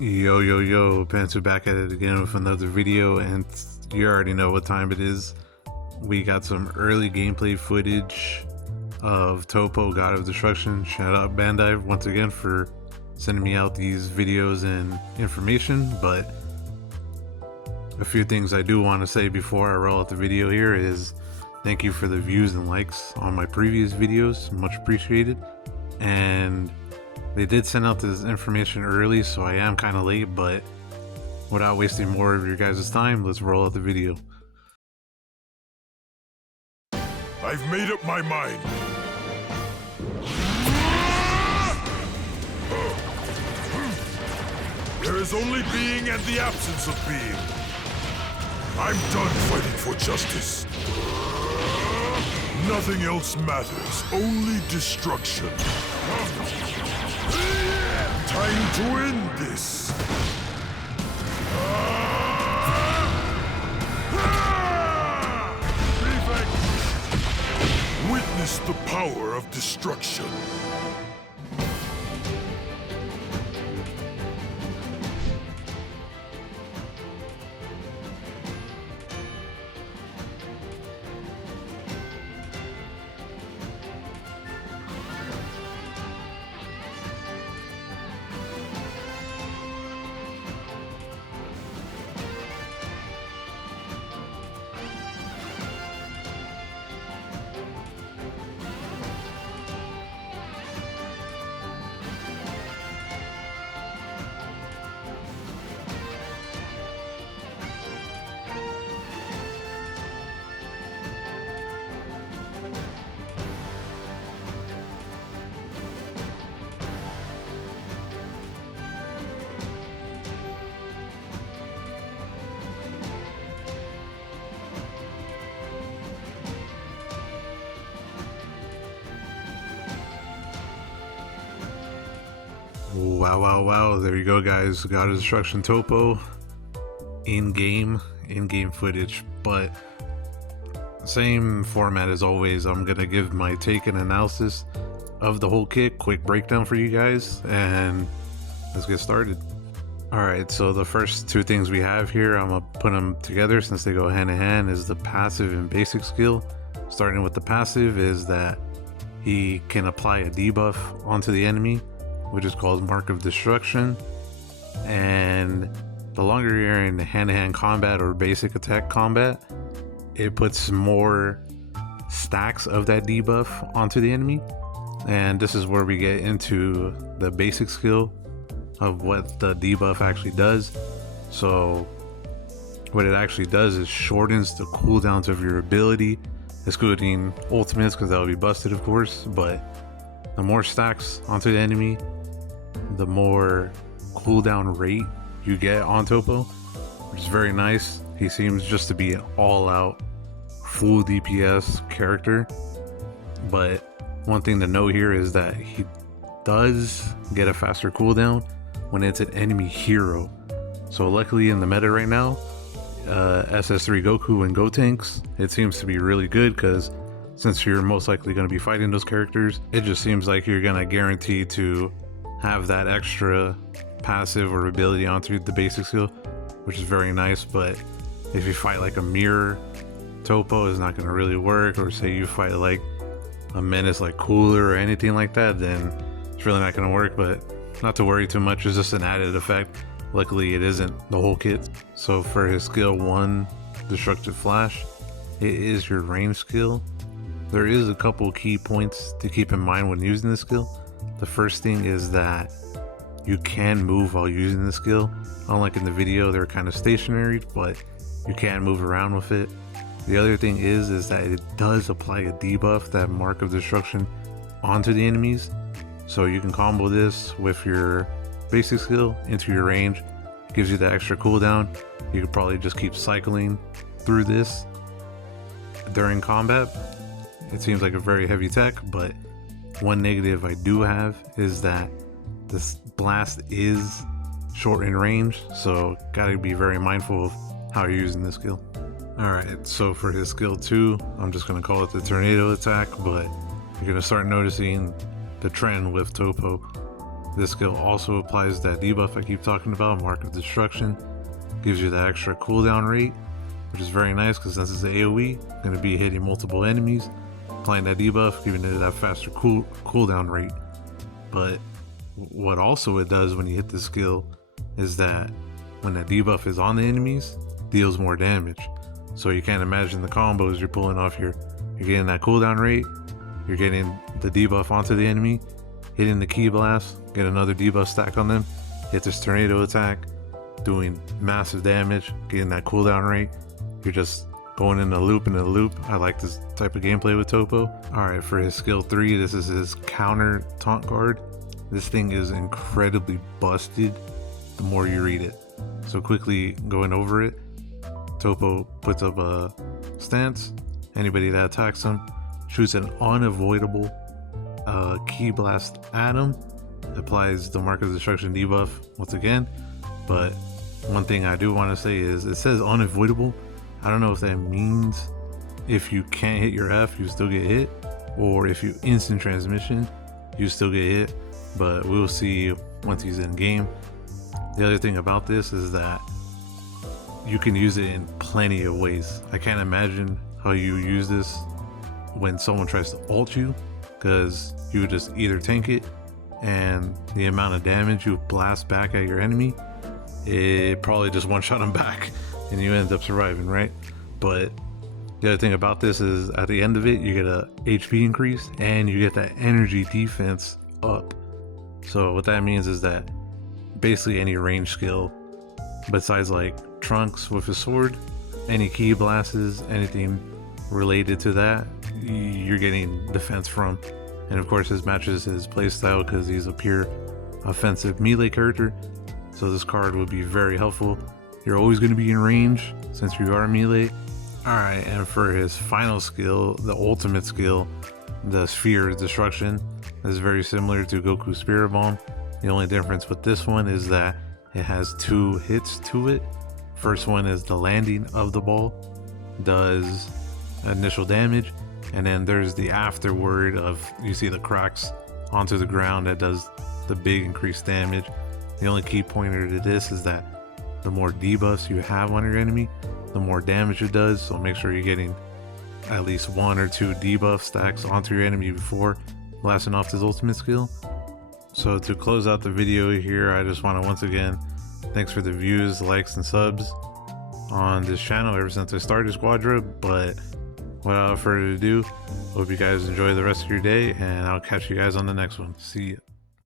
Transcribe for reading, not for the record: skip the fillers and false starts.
Yo, yo, yo, Panther back at it again with another video, and you already know what time it is. We got some early gameplay footage of Toppo, God of Destruction. Shout out Bandai once again for sending me out these videos and information, but a few things I do want to say before I roll out the video here is thank you for the views and likes on my previous videos, much appreciated. And they did send out this information early, so I am kind of late, but without wasting more of your guys' time, let's roll out the video. I've made up my mind. There is only being and the absence of being. I'm done fighting for justice. Nothing else matters, only destruction. Time to end this! Witness the power of destruction. Wow, there you go, guys. God of Destruction Toppo in-game footage, but same format as always. I'm gonna give my take and analysis of the whole kit, quick breakdown for you guys, and let's get started. Alright, so the first two things we have here, I'm gonna put them together since they go hand in hand, is the passive and basic skill. Starting with the passive is that he can apply a debuff onto the enemy, which is called Mark of Destruction, and the longer you're in hand-to-hand combat or basic attack combat, it puts more stacks of that debuff onto the enemy. And this is where we get into the basic skill of what the debuff actually does. So what it actually does is shortens the cooldowns of your ability, excluding ultimates because that would be busted, of course. But the more stacks onto the enemy, the more cooldown rate you get on Toppo, which is very nice. He seems just to be an all-out full DPS character, but one thing to note here is that he does get a faster cooldown when it's an enemy hero. So luckily in the meta right now, SS3 Goku and Gotenks, it seems to be really good because since you're most likely going to be fighting those characters, it just seems like you're going to guarantee to have that extra passive or ability onto the basic skill, which is very nice. But if you fight like a mirror Toppo, is not going to really work, or say you fight like a menace like Cooler or anything like that, then it's really not going to work. But not to worry too much, it's just an added effect. Luckily it isn't the whole kit. So for his skill 1, Destructive Flash, it is your range skill. There is a couple key points to keep in mind when using this skill. The first thing is that you can move while using the skill. Unlike in the video, they're kind of stationary, but you can move around with it. The other thing is that it does apply a debuff, that Mark of Destruction, onto the enemies. So you can combo this with your basic skill into your range. It gives you the extra cooldown. You could probably just keep cycling through this during combat. It seems like a very heavy tech, but one negative I do have is that this blast is short in range, so gotta be very mindful of how you're using this skill. Alright, so for his skill 2, I'm just gonna call it the tornado attack, but you're gonna start noticing the trend with Toppo. This skill also applies that debuff I keep talking about, Mark of Destruction. Gives you that extra cooldown rate, which is very nice because since it's AoE, going to be hitting multiple enemies, applying that debuff, giving it that faster cooldown rate. But what also it does when you hit this skill is that when that debuff is on the enemies, deals more damage. So you can't imagine the combos you're pulling off here. You're getting that cooldown rate, you're getting the debuff onto the enemy, hitting the key blast, get another debuff stack on them, hit this tornado attack, doing massive damage, getting that cooldown rate. You're just going in a loop and a loop. I like this type of gameplay with Toppo. Alright, for his skill 3, this is his counter taunt guard. This thing is incredibly busted the more you read it. So quickly going over it, Toppo puts up a stance. Anybody that attacks him shoots an unavoidable key blast at him, applies the Mark of Destruction debuff once again. But one thing I do want to say is it says unavoidable. I don't know if that means if you can't hit your F, you still get hit, or if you instant transmission, you still get hit. But we'll see once he's in game. The other thing about this is that you can use it in plenty of ways. I can't imagine how you use this when someone tries to ult you, because you would just either tank it, and the amount of damage you blast back at your enemy, it probably just one-shot them back and you end up surviving, right? But the other thing about this is at the end of it, you get a HP increase and you get that energy defense up. So what that means is that basically any range skill besides like Trunks with his sword, any key blasts, anything related to that, you're getting defense from. And of course this matches his playstyle because he's a pure offensive melee character, so this card will be very helpful. You're always going to be in range since you are melee. Alright, and for his final skill, the ultimate skill, the Sphere of Destruction, is very similar to Goku's Spirit Bomb. The only difference with this one is that it has 2 hits to it. First one is the landing of the ball, does initial damage, and then there's the afterward of, you see the cracks onto the ground, that does the big increased damage. The only key pointer to this is that the more debuffs you have on your enemy, the more damage it does. So make sure you're getting at least 1 or 2 debuff stacks onto your enemy before blasting off this ultimate skill. So to close out the video here, I just want to once again, thanks for the views, likes, and subs on this channel ever since I started Squadra. But without further ado, hope you guys enjoy the rest of your day, and I'll catch you guys on the next one. See ya.